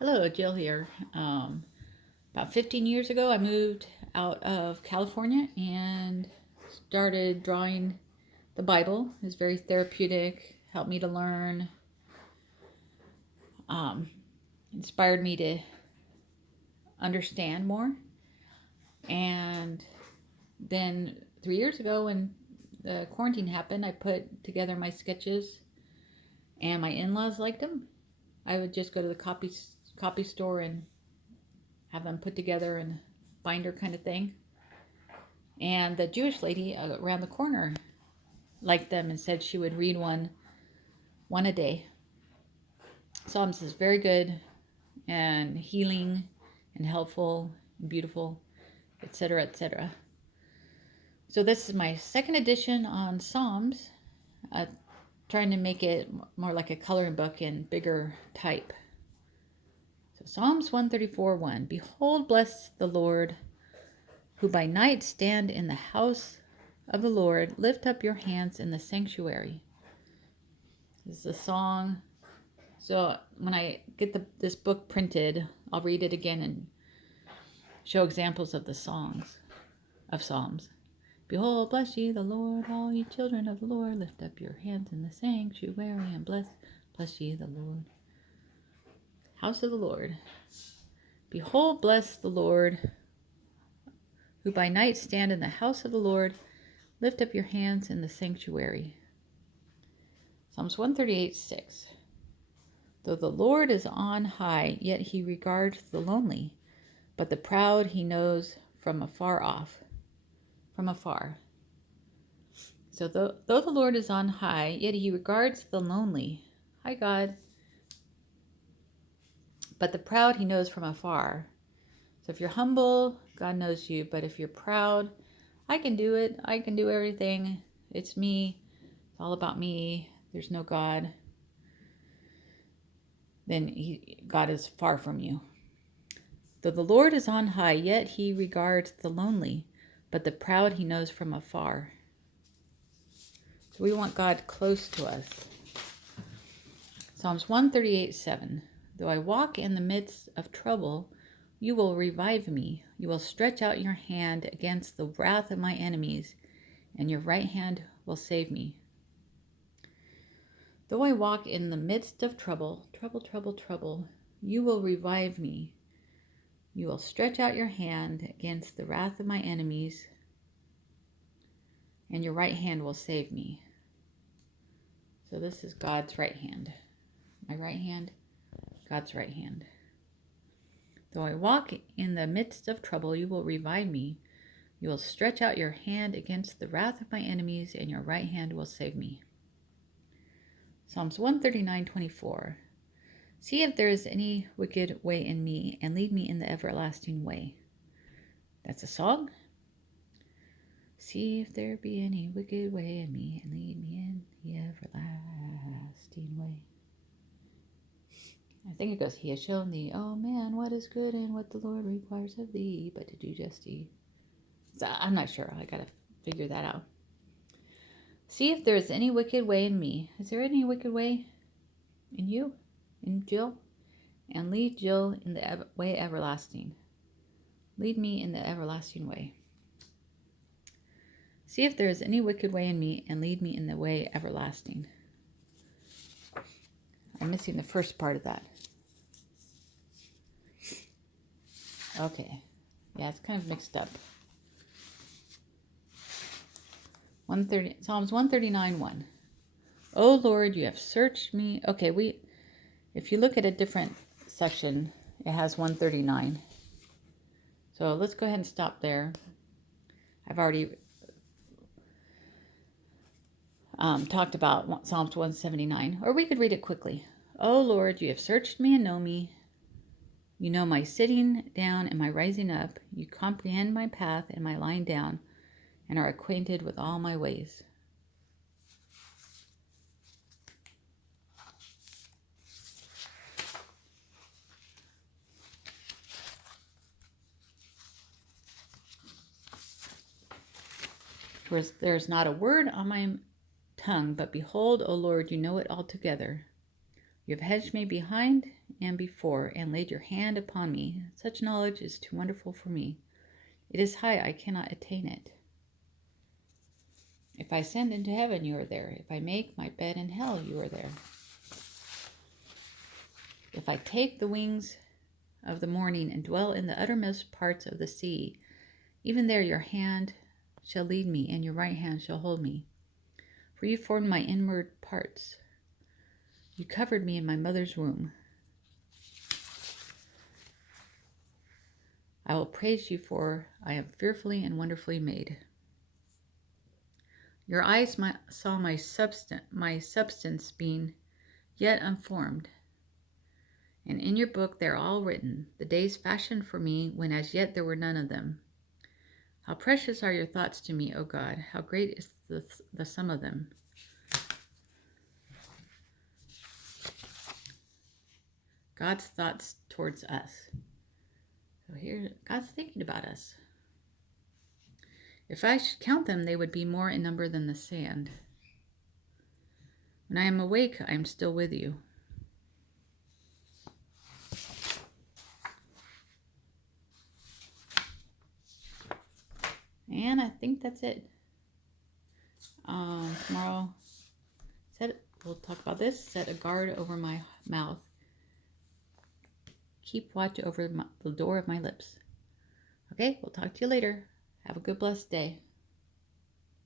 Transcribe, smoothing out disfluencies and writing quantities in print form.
Hello, Jill here. About 15 years ago, I moved out of California and started drawing the Bible. It's very therapeutic, helped me to learn, um, inspired me to understand more. And then 3 years ago, when the quarantine happened, I put together my sketches, and my in-laws liked them. I would just go to the copy store and have them put together in a binder kind of thing. And the Jewish lady around the corner liked them and said she would read one a day. Psalms is very good and healing and helpful and beautiful, etc., etc. So this is my second edition on Psalms, trying to make it more like a coloring book in bigger type. So Psalms 134:1. Behold, bless the Lord, who by night stand in the house of the Lord. Lift up your hands in the sanctuary. This is a song. So when I get this book printed, I'll read it again and show examples of the songs of Psalms. Behold, bless ye the Lord, all ye children of the Lord. Lift up your hands in the sanctuary and bless ye the Lord. House of the Lord. Behold, bless the Lord, who by night stand in the house of the Lord. Lift up your hands in the sanctuary. Psalms 138:6. Though the Lord is on high, yet he regards the lonely, but the proud he knows from afar off. From afar. So though the Lord is on high, yet he regards the lonely. Hi, God. But the proud he knows from afar. So if you're humble, God knows you. But if you're proud, I can do it. I can do everything. It's me. It's all about me. There's no God. Then God is far from you. Though the Lord is on high, yet he regards the lonely, but the proud he knows from afar. So we want God close to us. Psalms 138:7. Though I walk in the midst of trouble, you will revive me. You will stretch out your hand against the wrath of my enemies, and your right hand will save me. Though I walk in the midst of trouble, you will revive me. You will stretch out your hand against the wrath of my enemies, and your right hand will save me. So this is God's right hand. My right hand, God's right hand. Though I walk in the midst of trouble, you will revive me. You will stretch out your hand against the wrath of my enemies, and your right hand will save me. Psalms 139:24. See if there is any wicked way in me, and lead me in the everlasting way. That's a song. See if there be any wicked way in me, and lead me in the everlasting way. I think it goes, he has shown thee, oh man, what is good and what the Lord requires of thee, but to do justly. So I'm not sure. I gotta figure that out. See if there is any wicked way in me. Is there any wicked way in you? In Jill? And lead Jill in the way everlasting. Lead me in the everlasting way. See if there is any wicked way in me, and lead me in the way everlasting. I'm missing the first part of that. Okay. Yeah, it's kind of mixed up. Psalms 139:1. O Lord, you have searched me. Okay, if you look at a different section, it has 139. So let's go ahead and stop there. I've already talked about Psalms 179, or we could read it quickly. O Lord, you have searched me and know me. You know my sitting down and my rising up. You comprehend my path and my lying down, and are acquainted with all my ways. For there is not a word on my tongue, but behold, O Lord, you know it altogether. You have hedged me behind am before, and laid your hand upon me. Such knowledge is too wonderful for me. It is high, I cannot attain it. If I ascend into heaven, you are there. If I make my bed in hell, you are there. If I take the wings of the morning and dwell in the uttermost parts of the sea, even there your hand shall lead me, and your right hand shall hold me. For you formed my inward parts. You covered me in my mother's womb. I will praise you, for I am fearfully and wonderfully made. Your eyes saw my substance being yet unformed. And in your book they're all written, the days fashioned for me, when as yet there were none of them. How precious are your thoughts to me, O God! How great is the sum of them! God's thoughts towards us. So here, God's thinking about us. If I should count them, they would be more in number than the sand. When I am awake, I am still with you. And I think that's it. Tomorrow, we'll talk about this. Set a guard over my mouth. Keep watch over the door of my lips. Okay, we'll talk to you later. Have a good, blessed day.